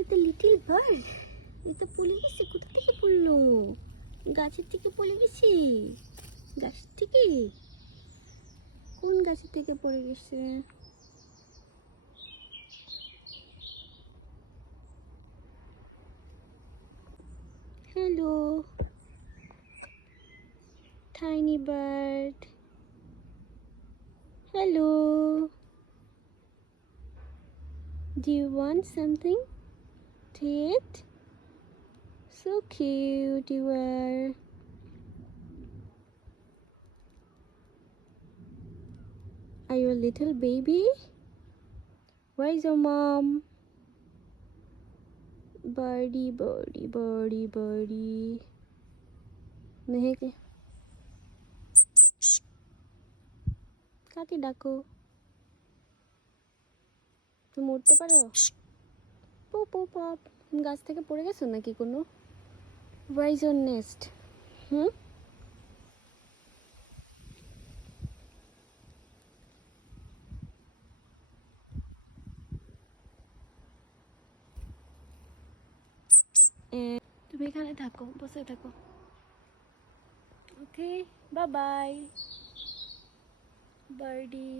এটা little bird এটা পড়ে গেছে, কোথা থেকে পড়ল? গাছের থেকে পড়ে গেছে। গাছের থেকে? কোন গাছের থেকে পড়ে গেছে? Hello tiny bird hello do you something? to eat so cute you are are you a little baby where is your mom birdie birdie birdie birdie মেহেকে কাকে ডাকো তুমি উঠতে পারো পো পপ গাছ থেকে পড়ে গেছো নাকি কোনো? ওয়াইজ নেস্ট হুম? তুমি এখানে থাকো, বসে থাকো। Okay bye bye birdie